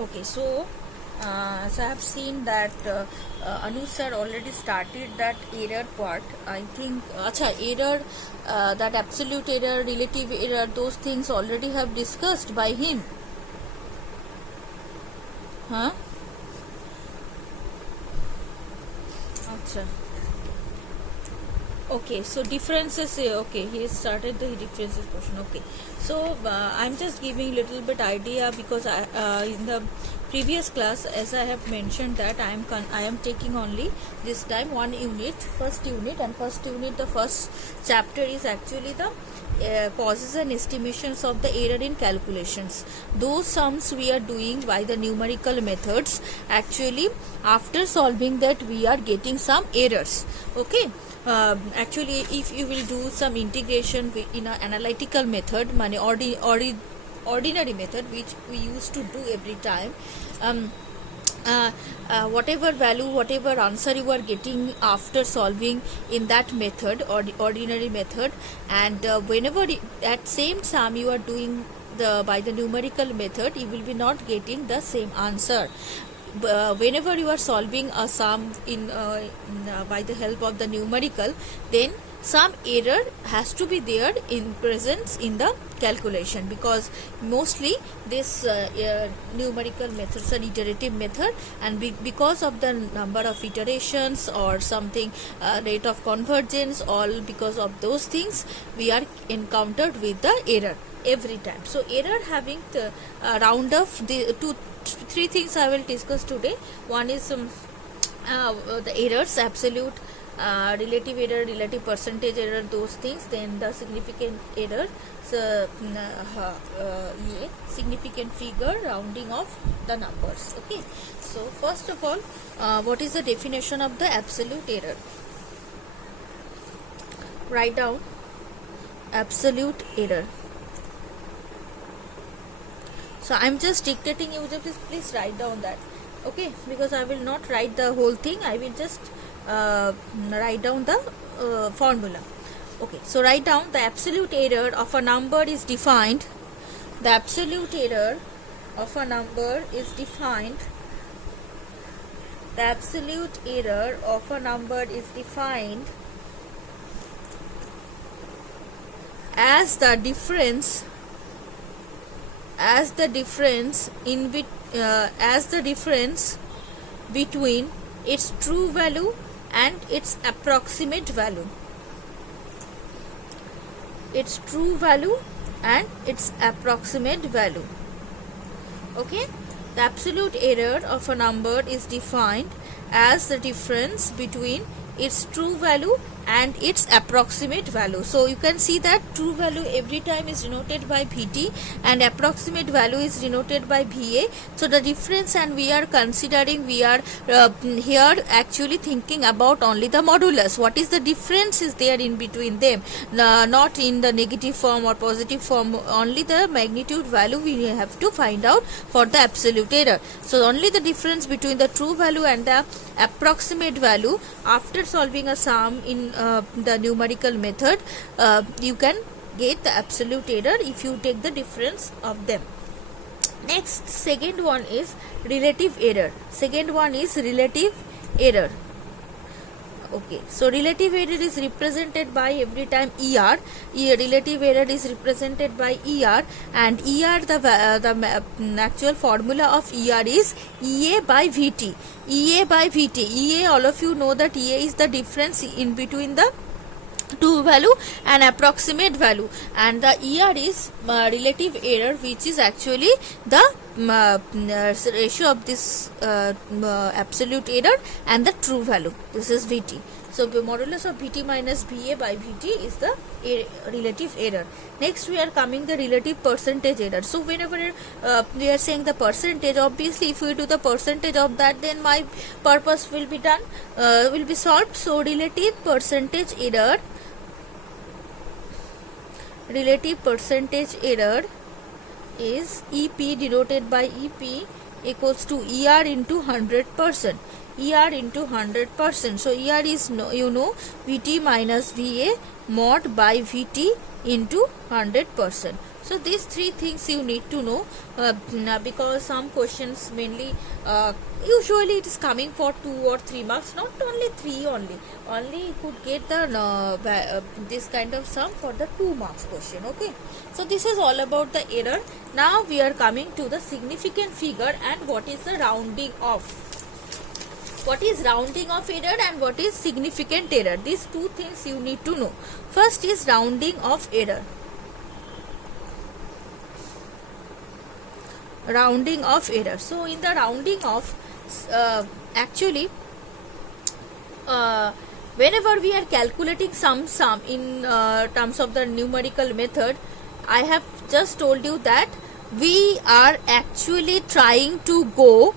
Okay, so as I have seen that Anu sir already started that error part. I think, error, that absolute error, relative error, those things already have discussed by him. Huh? Acha. Okay, so differences. Okay, he has started the differences portion. Okay, so I'm just giving little bit idea because in the previous class, as I have mentioned that I am taking only this time one unit, first unit, and first unit, the first chapter is actually the causes and estimations of the error in calculations. Those sums we are doing by the numerical methods. Actually, after solving that, we are getting some errors. Okay. Actually, if you will do some integration in an analytical method, ordinary method, which we used to do every time, whatever value, whatever answer you are getting after solving in that method or the ordinary method, and whenever at same time you are doing by the numerical method, you will be not getting the same answer. Whenever you are solving a sum by the help of the numerical, then some error has to be there in presence in the calculation, because mostly this numerical methods are iterative method, and because of the number of iterations or something, rate of convergence, all because of those things we are encountered with the error every time. So error having the round of the three things I will discuss today. One is the errors, absolute, relative error, relative percentage error, those things. Then the significant error, so significant figure, rounding of the numbers. Okay, so first of all, what is the definition of the absolute error? Write down absolute error. So I'm just dictating you, please write down that. Okay, because I will not write the whole thing, I will just write down the formula. Okay, so write down the absolute error of a number is defined. The absolute error of a number is defined. The absolute error of a number is defined as the difference between its true value and its approximate value. Its true value and its approximate value. Okay, the absolute error of a number is defined as the difference between its true value and its approximate value. So you can see that true value every time is denoted by Vt and approximate value is denoted by Va. So the difference, and we are considering, we are here actually thinking about only the modulus. What is the difference is there in between them, not in the negative form or positive form, only the magnitude value we have to find out for the absolute error. So only the difference between the true value and the approximate value after solving a sum in the numerical method, you can get the absolute error if you take the difference of them. Next, second one is relative error. Second one is relative error. Okay, so relative error is represented by every time ER. Relative error is represented by ER, and ER, the actual formula of ER is EA by VT. EA by VT. EA, all of you know that EA is the difference in between the true value and approximate value, and the ER is relative error, which is actually the ratio of this absolute error and the true value. This is Vt. So the modulus of Vt minus Va by Vt is the relative error. Next we are coming the relative percentage error. So whenever we are saying the percentage, obviously if we do the percentage of that, then my purpose will be done, will be solved. So relative percentage error is EP denoted by EP equals to ER into 100%. ER into 100%. So ER is, Vt minus Va mod by Vt into 100%. So these three things you need to know, because some questions mainly usually it is coming for 2 or 3 marks, not only 3 only you could get the this kind of sum for the 2 marks question. Okay, so this is all about the error. Now we are coming to the significant figure and what is the rounding off. What is rounding of error and what is significant error? These two things you need to know. First is rounding of error. Rounding of error. So in the rounding off, actually whenever we are calculating some sum in terms of the numerical method, I have just told you that we are actually trying to go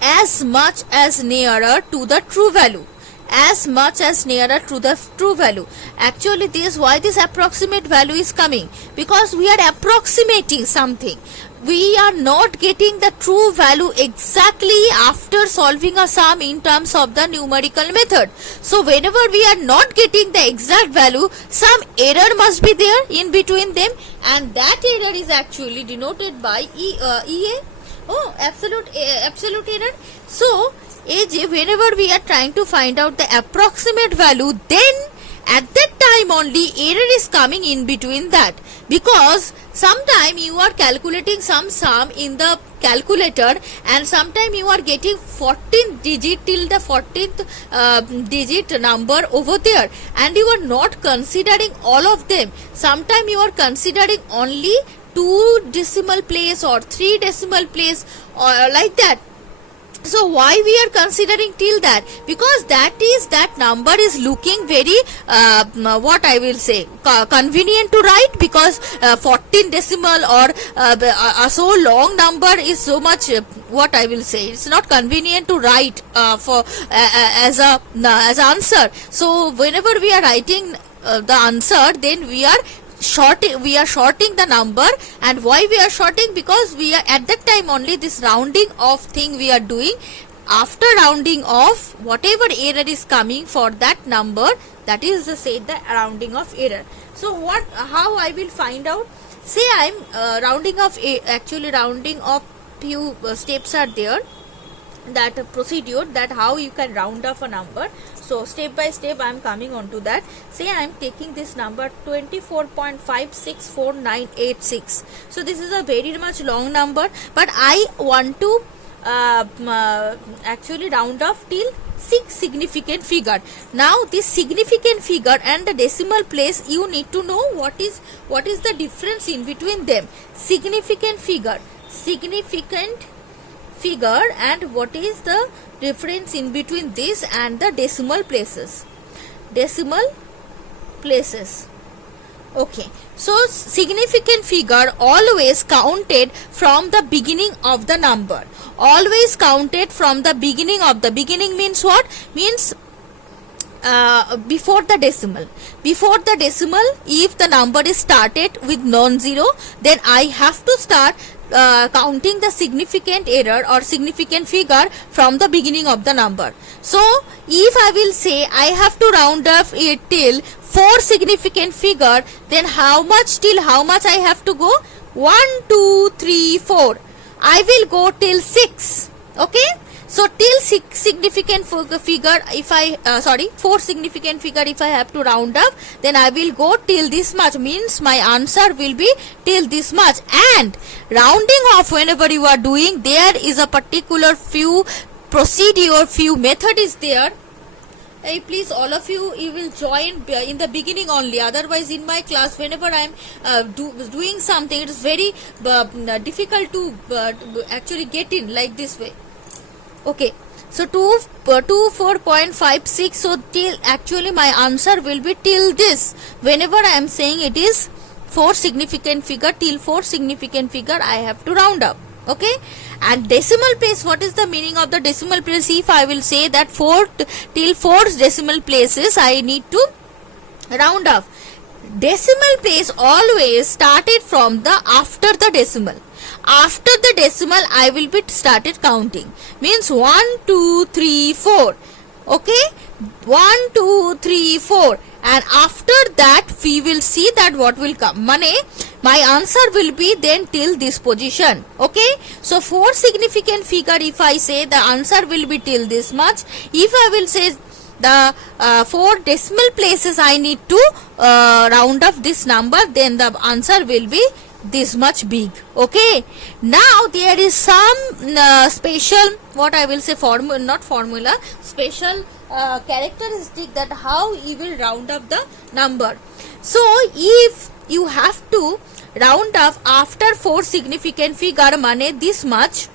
as much as nearer to the true value, as much as nearer to the true value. Actually this, why this approximate value is coming, because we are approximating something. We are not getting the true value exactly after solving a sum in terms of the numerical method. So whenever we are not getting the exact value, some error must be there in between them, and that error is actually denoted by EA. Oh, absolute error. So AJ, whenever we are trying to find out the approximate value, then at that time only error is coming in between that, because sometime you are calculating some sum in the calculator and sometime you are getting 14th digit till the 14th digit number over there, and you are not considering all of them. Sometime you are considering only 2 decimal place or 3 decimal place or like that. So why we are considering till that? Because that number is looking very what I will say convenient to write, because 14 decimal or a so long number is so much what I will say, it's not convenient to write for as a answer. So whenever we are writing the answer, then we are shorting the number. And why we are shorting? Because we are at that time only this rounding off thing we are doing. After rounding off, whatever error is coming for that number, that is the rounding off error. So how I will find out? Say I am rounding off, actually rounding off few steps are there, that procedure, that how you can round off a number. So step by step I am coming on to that. Say I am taking this number 24.564986. So this is a very much long number, but I want to actually round off till 6 significant figure. Now this significant figure and the decimal place, you need to know what is the difference in between them. Significant figure and what is the difference in between this and the decimal places. Okay, so significant figure always counted from the beginning of the number. Always counted from the beginning of the beginning means what? Means before the decimal. Before the decimal, if the number is started with non-zero, then I have to start counting the significant error or significant figure from the beginning of the number. So if I will say I have to round off it till 4 significant figure, then how much I have to go? 1, 2, 3, 4. I will go till 6. Okay, so till 6 significant figure, if I 4 significant figure if I have to round up, then I will go till this much, means my answer will be till this much. And rounding off, whenever you are doing, there is a particular few procedure, few method is there. Hey, please all of you will join in the beginning only, otherwise in my class whenever I am doing something, it is very difficult to actually get in like this way. Okay, so 24.56, so till actually my answer will be till this. Whenever I am saying it is 4 significant figure, till 4 significant figure I have to round up. Okay, and decimal place, what is the meaning of the decimal place? If I will say that till 4 decimal places I need to round up. Decimal place always started from the after the decimal. After the decimal I will be started counting, means 1, 2, 3, 4. Okay, 1, 2, 3, 4, and after that we will see that what will come. Money my answer will be then till this position. Okay, so 4 significant figure, if I say the answer will be till this much, if I will say the 4 decimal places I need to round up this number, then the answer will be this much big. Okay, now there is some special, what I will say, formula, not formula, special characteristic that how you will round up the number. So if you have to round up after 4 significant figure, mane this much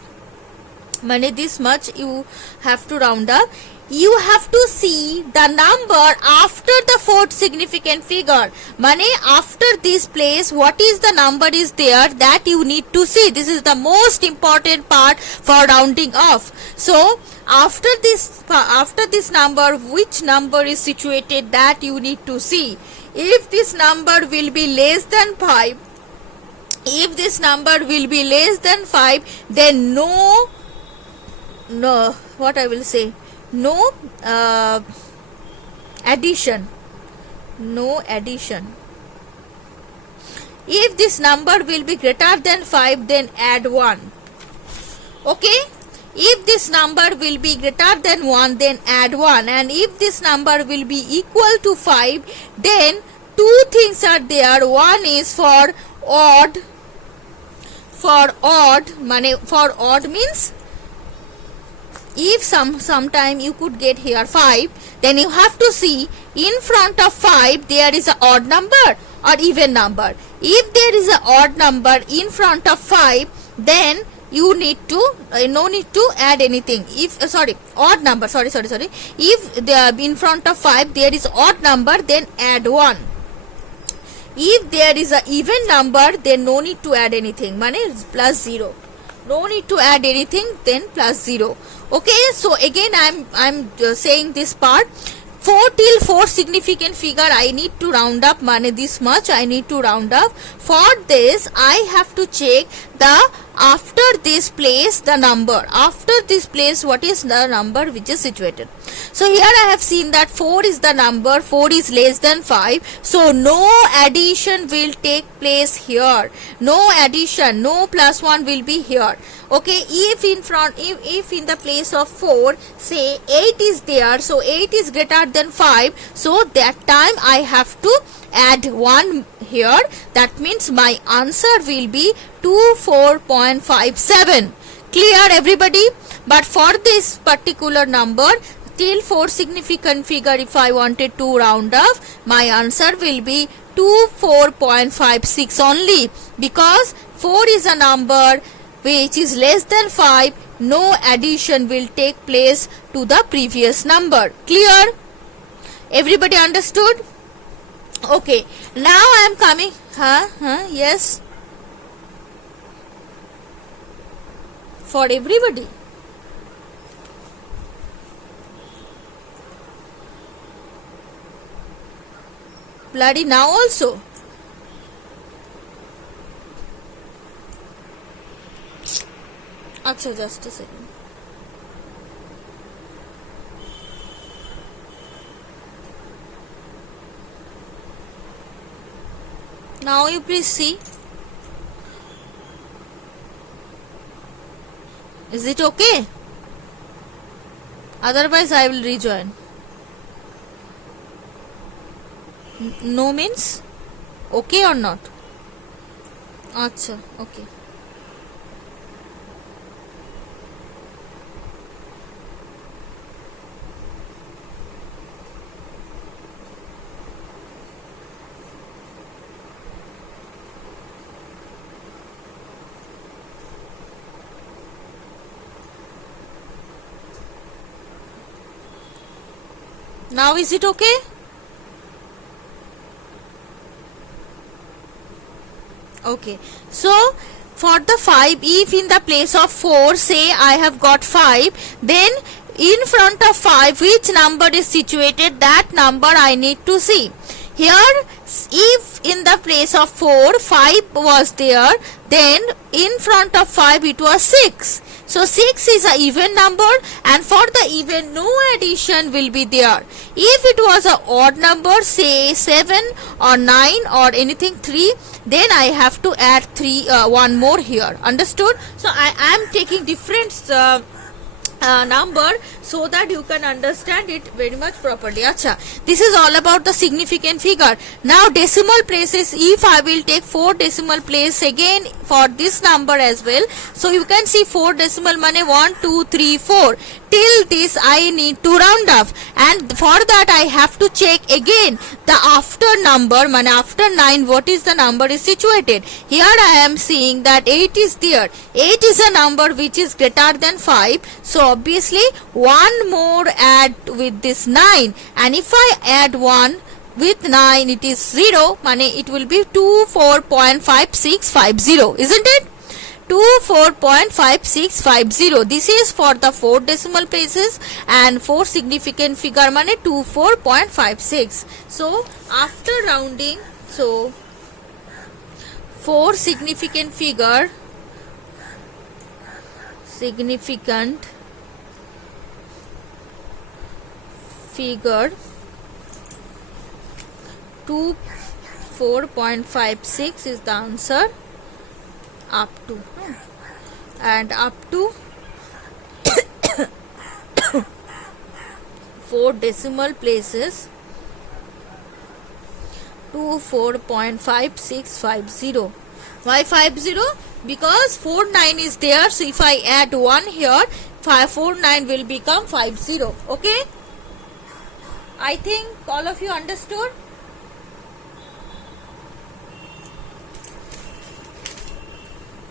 you have to round up, you have to see the number after the 4th significant figure. Mane after this place, what is the number is there, that you need to see. This is the most important part for rounding off. So after this number, which number is situated, that you need to see. If this number will be less than 5, then no what I will say, no addition. If this number will be greater than 5, then add 1. Okay, if this number will be greater than 1, then add 1, and if this number will be equal to 5, then 2 things are there. One is for odd. For odd means if sometime you could get here 5, then you have to see in front of 5 there is an odd number or even number. If there is an odd number in front of 5, then you need to no need to add anything. If odd number, if there in front of 5 there is odd number, then add 1. If there is an even number, then no need to add anything, mane plus 0. No need to add anything, then plus 0. Okay, so again I'm saying this part. 4 till 4 significant figure I need to round up, mane this much I need to round up. For this I have to check the after this place the number. After this place, what is the number which is situated. So here I have seen that 4 is the number, 4 is less than 5. So no addition will take place here. No addition, no plus 1 will be here. Okay, if in the place of 4, say 8 is there, so 8 is greater than 5, so that time I have to add 1 here. That means my answer will be 24.57. Clear everybody? But for this particular number, till 4 significant figure, if I wanted to round up, my answer will be 24.56 only, because 4 is a number which is less than 5. No addition will take place to the previous number. Clear? Everybody understood? Okay, now I am coming. Yes, for everybody. Bloody now also. Acha, just a second. Now you please see. Is it okay? Otherwise I will rejoin. No means okay or not? Acha, okay. Now is it okay? Okay, so for the 5, if in the place of 4, say I have got 5, then in front of 5 which number is situated, that number I need to see. Here if in the place of 4 5 was there, then in front of 5 it was 6. So 6 is a even number, and for the even no addition will be there. If it was a odd number, say 7 or 9 or anything 3, then I have to add 1 more here. Understood? So I am taking different number so that you can understand it very much properly. Acha, this is all about the significant figure. Now decimal places, if I will take 4 decimal place again for this number as well, so you can see 4 decimal money 1 2 3 4. Till this I need to round off, and for that I have to check again the after number, man, after 9 what is the number is situated. Here I am seeing that 8 is there. 8 is a number which is greater than 5, so obviously 1 more add with this 9, and if I add 1 with 9 it is 0, money it will be 24.5650, isn't it? 24.5650. This is for the 4 decimal places, and 4 significant figure money 24.56. So after rounding, so 4 significant figure 24.56 is the answer up to, and up to 4 decimal places 24.5650. Why 50? Because 49 is there, so if I add 1 here, 549 will become 50. Okay, I think all of you understood.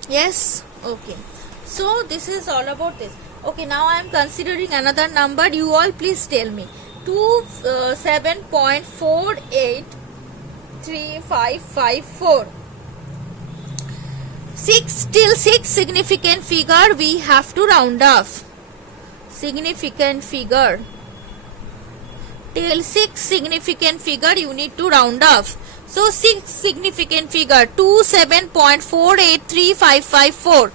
Yes, okay. So this is all about this. Okay, now I am considering another number. You all please tell me. 7.483554. 6 till 6 significant figure we have to round off. Significant figure till 6 significant figure you need to round off. So 6 significant figure 27.483554.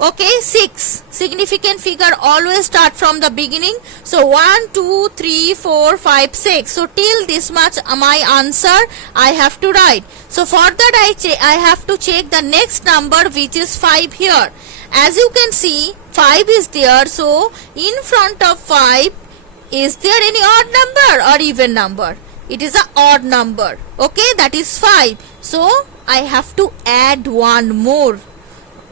Okay, 6 significant figure always start from the beginning. So 1 2 3 4 5 6. So till this much my answer I have to write. So for that I have to check the next number, which is 5 here. As you can see 5 is there, so in front of 5 is there any odd number or even number? It is an odd number. Okay, that is 5. So I have to add 1 more.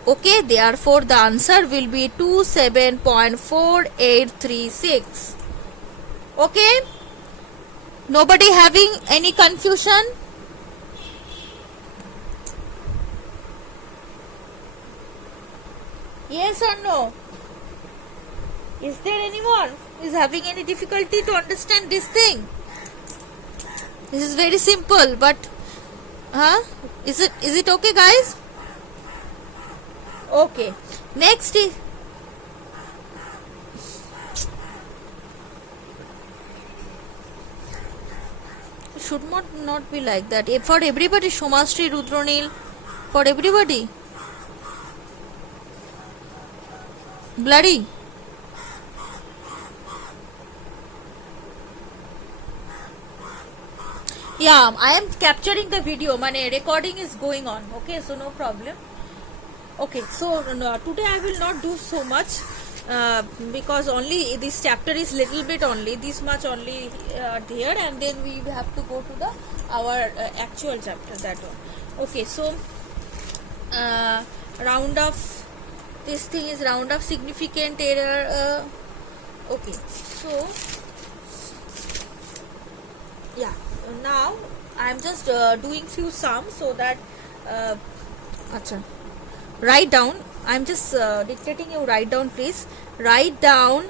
Okay, therefore the answer will be 27.4836. Okay, nobody having any confusion? Yes or no? Is there anyone who is having any difficulty to understand this thing? This is very simple, but is it okay, guys? Okay, next is should not be like that. For everybody, Shomastri, Rudronil, for everybody. Bloody. Yeah, I am capturing the video. My recording is going on. Okay, so no problem. Okay, so today I will not do so much because only this chapter is little bit only, this much only there, and then we have to go to the our actual chapter, that one. Okay, so round off, this thing is round off significant error. Okay, so yeah, now I am just doing few sums so that write down. I'm just dictating you. Write down, please. Write down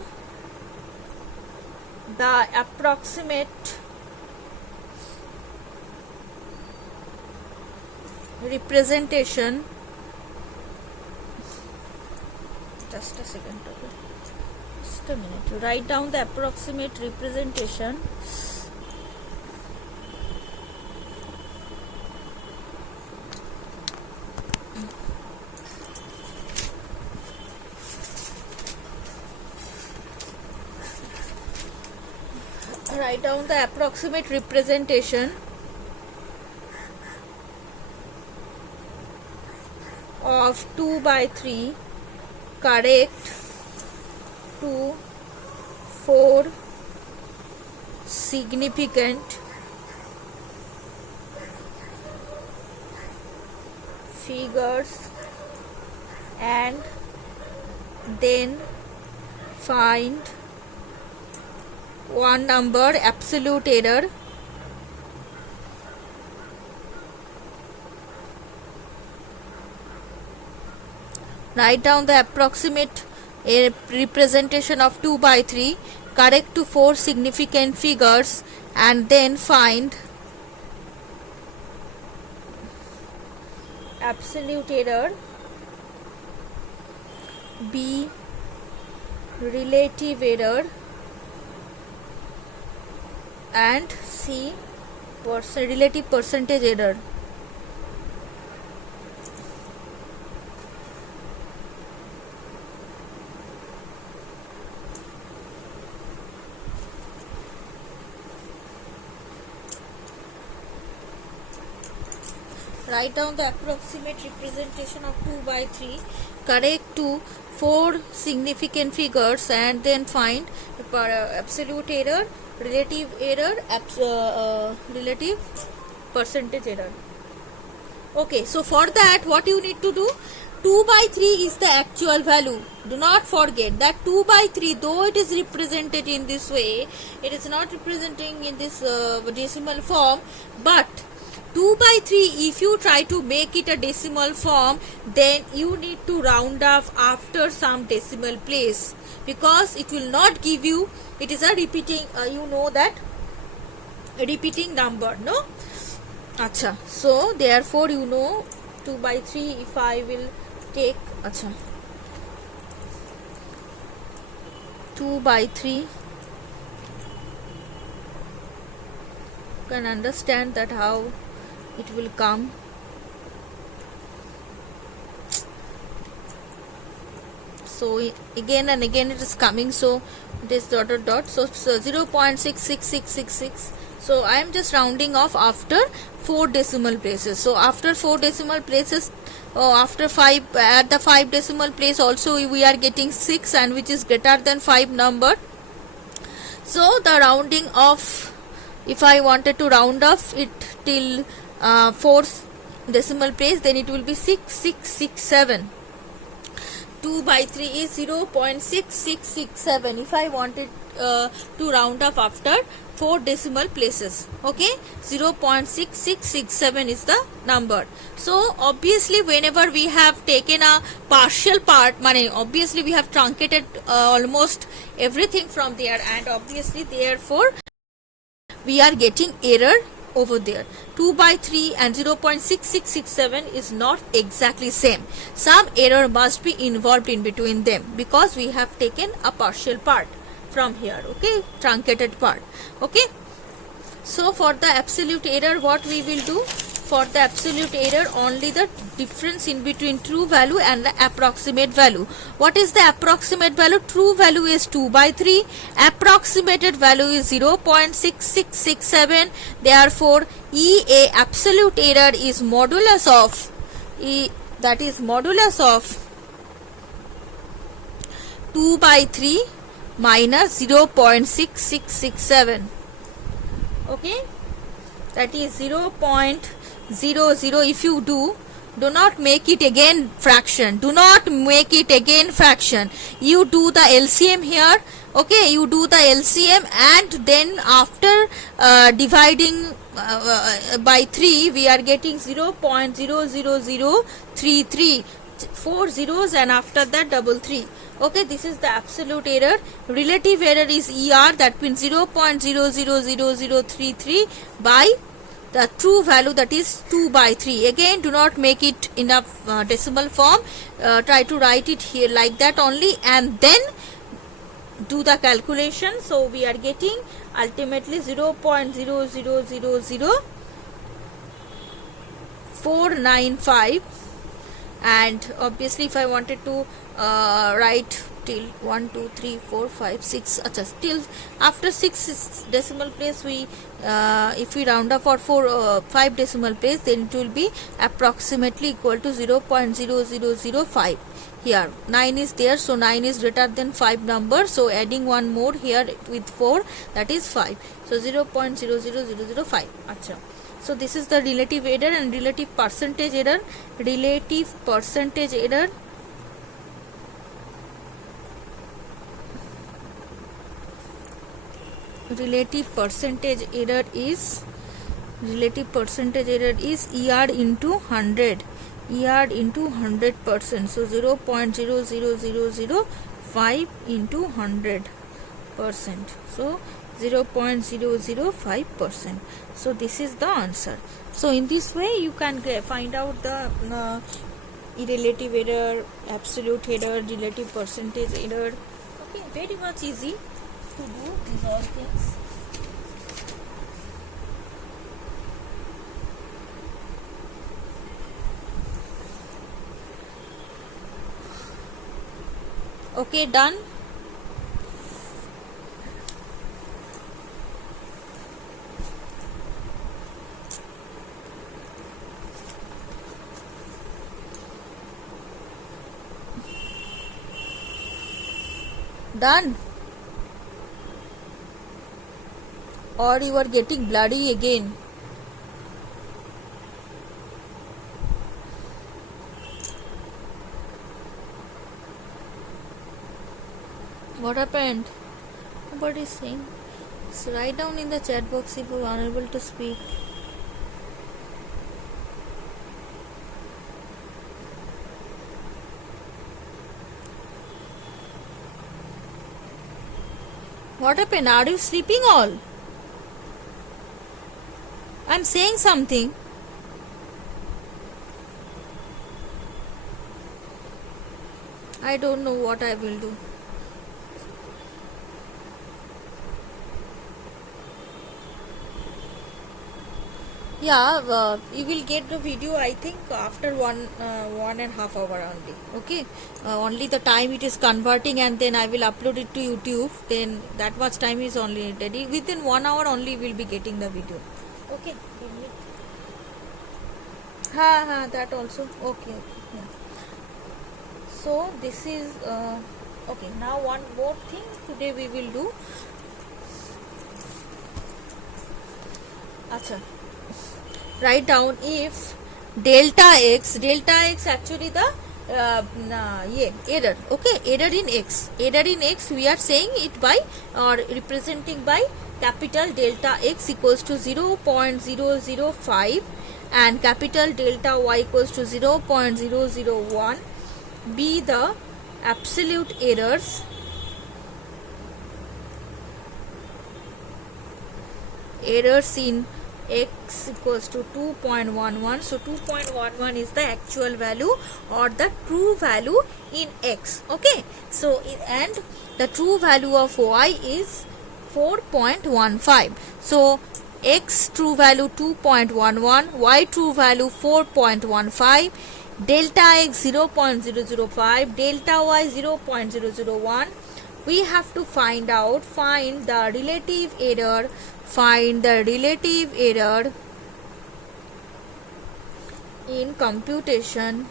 the approximate representation. Just a second. Just a minute. Write down the approximate representation write down the approximate representation of 2 by 3 correct to 4 significant figures and then find one number absolute error write down the approximate representation of 2 by 3 correct to 4 significant figures and then find absolute error, B relative error, and C relative percentage error. Write down the approximate representation of 2 by 3 correct to 4 significant figures and then find absolute error, relative error, relative percentage error. Okay, so for that what you need to do, 2 by 3 is the actual value. Do not forget that 2 by 3, though it is represented in this way, it is not representing in this decimal form, but 2 by 3, if you try to make it a decimal form, then you need to round off after some decimal place, because it will not give you, it is a repeating, you know that, a repeating number, no? Acha. So therefore you know 2 by 3, if I will take, acha, 2 by 3, you can understand that how it will come. So again and again it is coming, so it is dot dot dot, so 0.66666. so I am just rounding off after 4 decimal places. So after 4 decimal places, after 5, at the 5 decimal place also we are getting 6, and which is greater than 5 number. So the rounding off, if I wanted to round off it till 4th decimal place, then it will be 6667. 2 by 3 is 0.6667 if I wanted to round up after 4 decimal places. Okay, 0.6667 is the number. So obviously whenever we have taken a partial part, obviously we have truncated almost everything from there, and obviously therefore we are getting error over there. 2 by 3 and 0.6667 is not exactly same. Some error must be involved in between them, because we have taken a partial part from here, okay, truncated part. Okay, so for the absolute error, what we will do, for the absolute error, only the difference in between true value and the approximate value. What is the approximate value? True value is 2 by 3, approximated value is 0.6667. therefore EA absolute error is modulus of that is modulus of 2 by 3 minus 0.6667. okay, that is 0.00. if you do not make it again fraction, do not make it again fraction, you do the LCM here. Okay, you do the LCM, and then after dividing by 3 we are getting 0.00033, 4 zeros, and after that 33. Okay, this is the absolute error. Relative error is ER, that means 0.000033 by the true value, that is 2 by 3. Again, do not make it in a decimal form, try to write it here like that only, and then do the calculation. So we are getting ultimately 0.0000495, and obviously if I wanted to write till 1 2 3 4 5 6. Till after 6 decimal place we if we round up for 5 decimal place, then it will be approximately equal to 0.0005. Here 9 is there, so 9 is greater than 5 number, so adding one more here with 4, that is 5, so 0.00005. Acha. So this is the relative error and relative percentage error. Relative percentage error is ER into 100, ER into 100%, so 0.00005 into 100%, so 0.005%. so this is the answer. So in this way you can find out the relative error, absolute error, relative percentage error. Okay, very much easy to do these all things. Okay, done. Done. Or you are getting bloody again. What happened? Nobody is saying. So write down in the chat box if you are unable to speak. What happened? Are you sleeping all? I'm saying something. I don't know what I will do. Yeah, you will get the video I think after 1.5 hour only. Okay, only the time it is converting, and then I will upload it to YouTube. Then that much time is only ready. Within 1 hour only we will be getting the video. Okay. That also. Okay. Yeah. So this is okay. Now one more thing today we will do. Acha. Write down if delta x actually the error. Okay, error in x. We are saying it by or representing by capital delta x equals to 0.005 and capital delta y equals to 0.001 be the absolute errors in x equals to 2.11. so 2.11 is the actual value or the true value in x. Okay, so and the true value of y is 4.15. so x true value 2.11, y true value 4.15, delta x 0.005, delta y 0.001. we have to find the relative error. Find the relative error in computation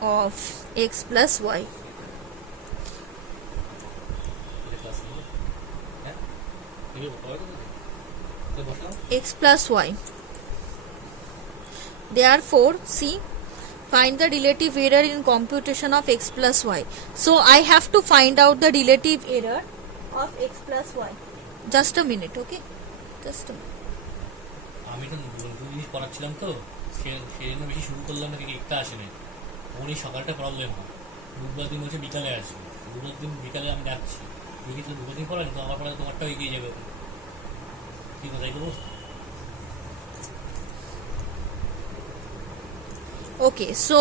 of x plus y. X plus y. Therefore, see, find the relative error in computation of x plus y. So I have to find out the relative error of x plus y. Just a minute, okay? Just a minute. আমি তো জিনিস পড়াচ্ছিলাম তো সেজন্য বেশি শুরু করলাম না, একটা আসেনি। ওর এই সকালটা প্রবলেম হয়, বুধবার দিন হচ্ছে বিকালে আসবে, বুধবার দিন বিকালে আমি ডাকছি, দেখি তো বুধবার দিন পড়ানি তো আমার পড়া তোমারটাও এগিয়ে যাবে। কি কোথায় করবো? Okay, so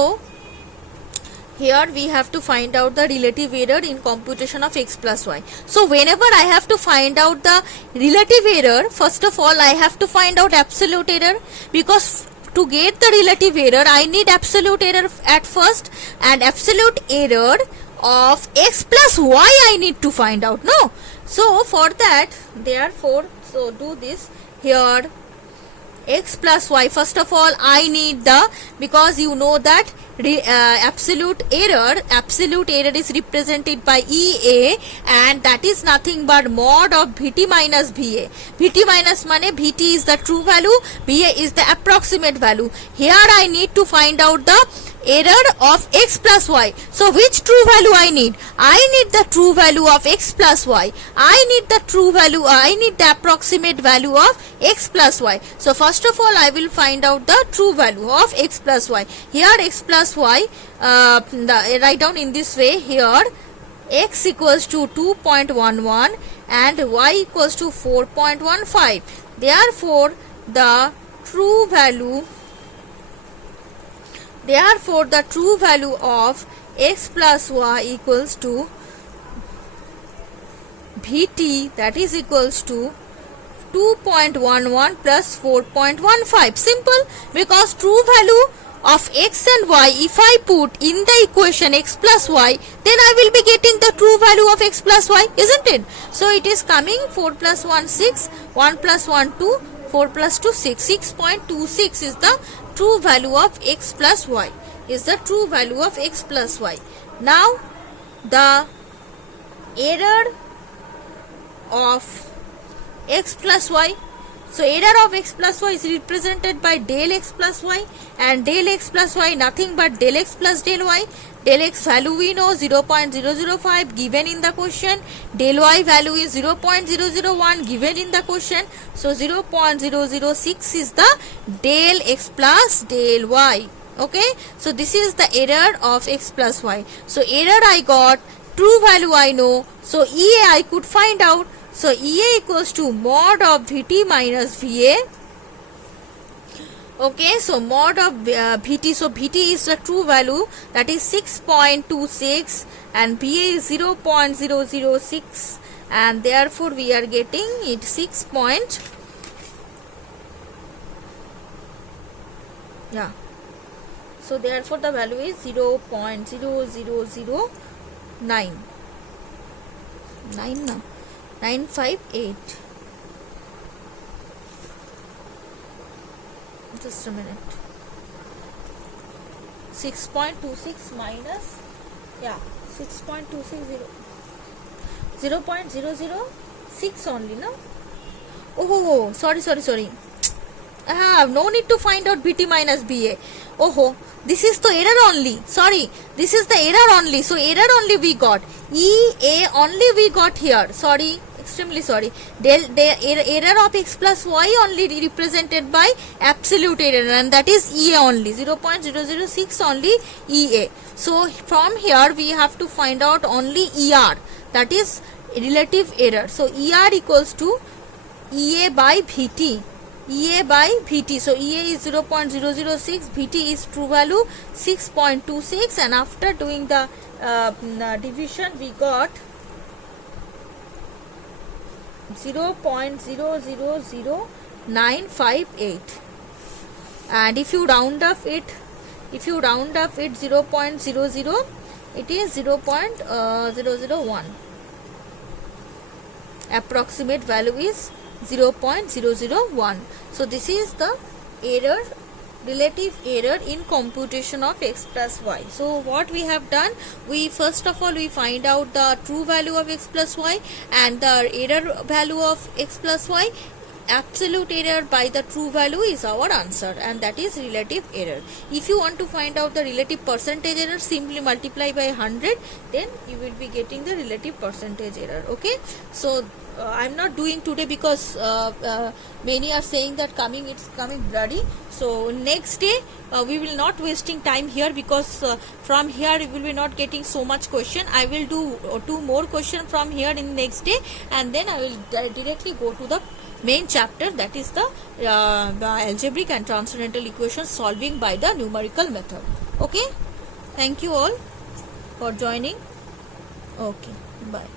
here we have to find out the relative error in computation of x plus y. So whenever I have to find out the relative error, first of all I have to find out absolute error, because to get the relative error, I need absolute error at first, and absolute error of x plus y I need to find out, no? So for that, therefore, so do this here, x plus y. First of all, I need the, because you know that absolute error is represented by EA, and that is nothing but mod of Vt minus Va. Vt minus mane Vt is the true value, Va is the approximate value. Here I need to find out the error of x plus y. So which true value I need? I need the true value of x plus y. I need the true value, I need the approximate value of x plus y. So first of all, I will find out the true value of x plus y. Here x plus y, write down in this way. Here x equals to 2.11 and y equals to 4.15. Therefore the true value of x plus y equals to Vt, that is equals to 2.11 plus 4.15. Simple, because true value of x and y, if I put in the equation x plus y, then I will be getting the true value of x plus y, isn't it? So it is coming 4 plus 1 6, 1 plus 1 2, 4 plus 2 6. 6.26 is the true value of x plus y, is the true value of x plus y. Now the error of x plus y, so error of x plus y is represented by del x plus y, and del x plus y nothing but del x plus del y. Del x value we know 0.005 given in the question, del y value is 0.001 given in the question, so 0.006 is the del x plus del y. Okay, so this is the error of x plus y. So error I got, true value I know, so EA I could find out. So EA equals to mod of Vt minus Va. Okay, so mod of Vt, so Vt is the true value, that is 6.26 and Va is 0.006, and therefore we are getting it 6. Yeah, so therefore the value is 0.0009. 958. Just a minute. 6.26 minus, yeah, 6.260, 0.006 only, no? Oh, sorry. No need to find out Vt minus Va. Oh, this is the error only. Sorry, this is the error only. So error only we got. EA only we got here. Sorry, extremely sorry. The error of x plus y only represented by absolute error, and that is EA only. 0.006 only EA. So from here we have to find out only ER, that is relative error. So ER equals to EA by Vt. EA by Vt. So EA is 0.006, Vt is true value 6.26, and after doing the division we got 0.000958, and if you round up it 0.00, it is 0.001. Approximate value is 0.001. So this is the error, relative error in computation of x plus y. So what we have done, we first of all we find out the true value of x plus y and the error value of x plus y. Absolute error by the true value is our answer, and that is relative error. If you want to find out the relative percentage error, simply multiply by 100, then you will be getting the relative percentage error. Okay, so I'm not doing today because many are saying that it's coming bloody. So next day we will not wasting time here, because from here we will be not getting so much question. I will do 2 more question from here in next day, and then I will directly go to the main chapter, that is the algebraic and transcendental equations solving by the numerical method. Okay, thank you all for joining. Okay, bye.